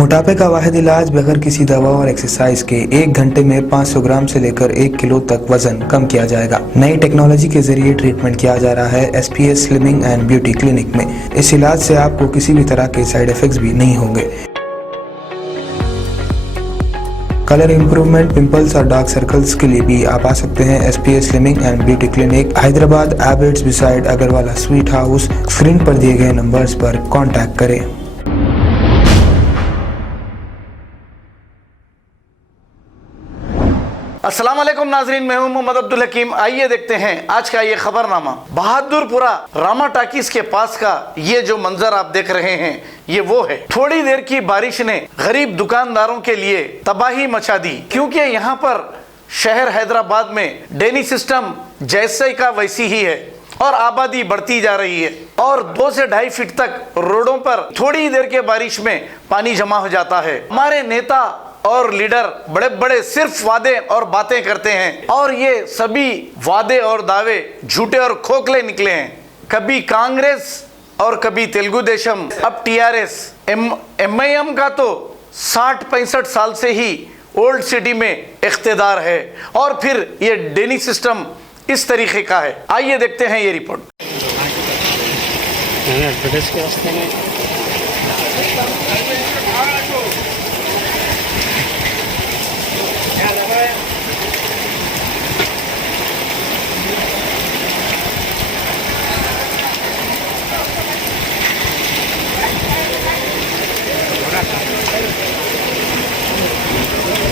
मोटापे का वाहिद इलाज बगैर किसी दवा और एक्सरसाइज के 1 घंटे में 500 ग्राम से लेकर 1 किलो तक वजन कम किया जाएगा। नई टेक्नोलॉजी के जरिए ट्रीटमेंट किया जा रहा है SPS slimming and beauty clinic में। इस इलाज से आपको किसी भी तरह के साइड इफेक्ट्स भी नहीं होंगे। कलर इंप्रूवमेंट, पिंपल्स और डार्क सर्कल्स के लिए भी आप आ सकते हैं SPS slimming and beauty clinic, Hyderabad, Abids beside Agarwala sweet house. Screen पर दिए गए नंबर्स पर कॉन्टैक्ट करें। अस्सलाम वालेकुम नाजरीन, मैं हूं मोहम्मद अब्दुल हकीम। आइए देखते हैं आज का ये खबरनामा। बहादुरपुरा रामा टाकीज के पास का ये जो मंजर आप देख रहे हैं, ये वो है। थोड़ी देर की बारिश ने गरीब दुकानदारों के लिए तबाही मचा दी, क्योंकि यहाँ पर शहर हैदराबाद में ड्रेनेज सिस्टम जैसे का वैसी ही है और आबादी बढ़ती जा रही है और 2 से 2.5 फीट तक रोडों पर थोड़ी देर के बारिश में पानी जमा हो जाता है। हमारे नेता और लीडर बड़े बड़े सिर्फ वादे और बातें करते हैं और ये सभी वादे और दावे झूठे और खोखले निकले हैं। कभी कांग्रेस और कभी तेलुगु देशम, अब TRS। MIM का तो 60-65 साल से ही ओल्ड सिटी में इख्तिदार है और फिर ये ड्रेनेज सिस्टम इस तरीके का है। आइए देखते हैं ये रिपोर्ट।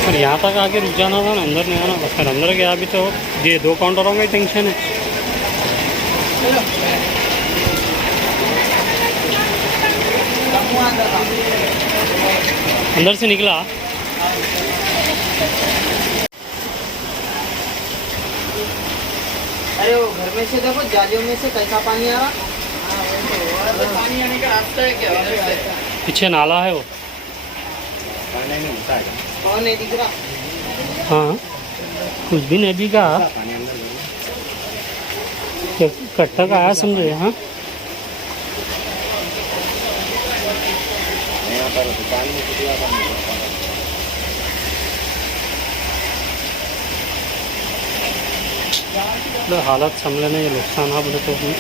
पर यहाँ तक आके रुक जाना था ना, अंदर नहीं आना। बस फिर अंदर गया। अभी तो ये 2 काउंटरों में टेंशन है। अंदर से निकला। अरे वो घर में से देखो, जालियों में से कैसा पानी आ रहा। पानी आने का रास्ता है क्या? पीछे नाला है वो। और नहीं दिख रहा। हाँ, कुछ भी नहीं दिखा। कट तक आया समझे। हाँ, हालत संभले नहीं, नुकसान है बोले तो भी।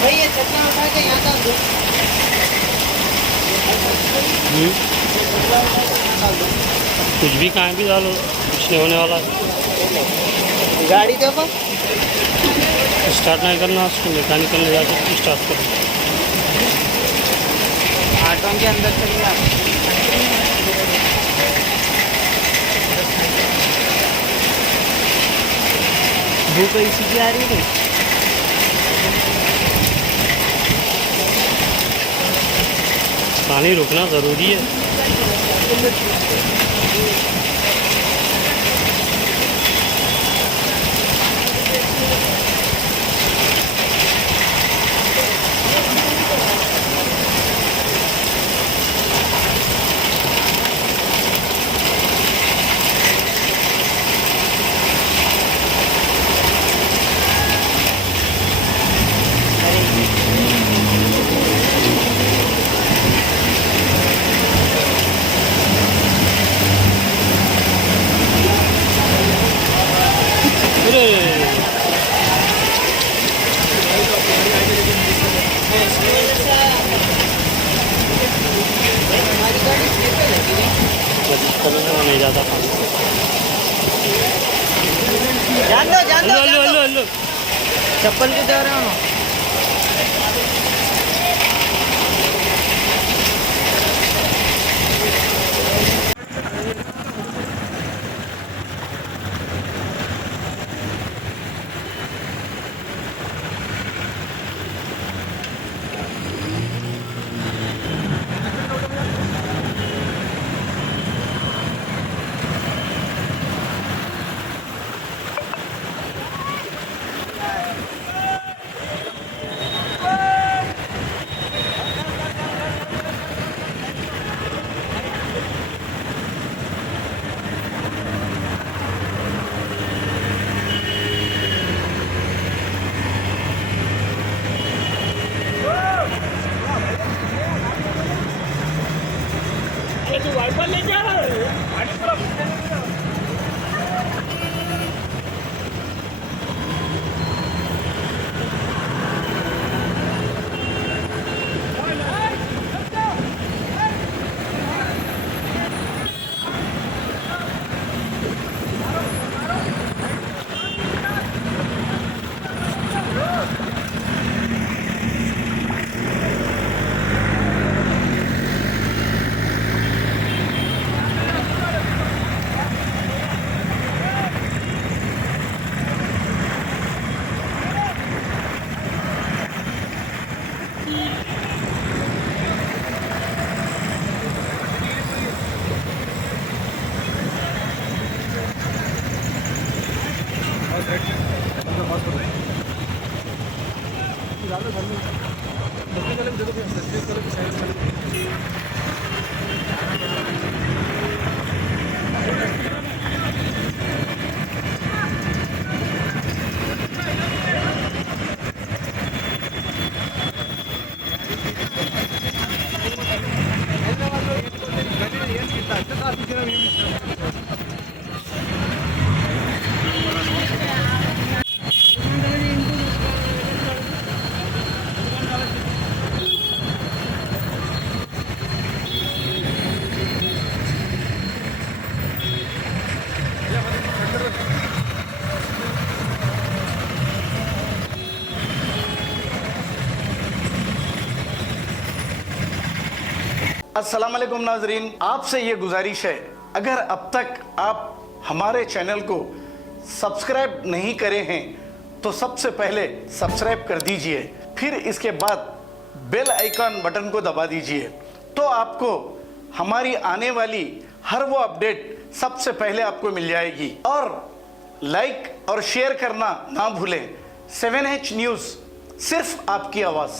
भाई ये चट्टान उठा के यहाँ का कुछ भी कहाँ भी डालो, कुछ नहीं होने वाला। गाड़ी देखो, स्टार्ट नहीं करना, उसको मैकेनिकल ले जाकर स्टार्ट करो। ऑटो के अंदर चलिए आप। भूख इसी की आ रही है। पानी रुकना ज़रूरी है। नहीं ज़्यादा पानी। जान दो। चप्पल क्यों दे रहे हो? अस्सलाम वालेकुम नाजरीन, आपसे ये गुजारिश है, अगर अब तक आप हमारे चैनल को सब्सक्राइब नहीं करे हैं तो सबसे पहले सब्सक्राइब कर दीजिए, फिर इसके बाद बेल आइकन बटन को दबा दीजिए, तो आपको हमारी आने वाली हर वो अपडेट सबसे पहले आपको मिल जाएगी। और लाइक और शेयर करना ना भूलें। 7H न्यूज़, सिर्फ आपकी आवाज़।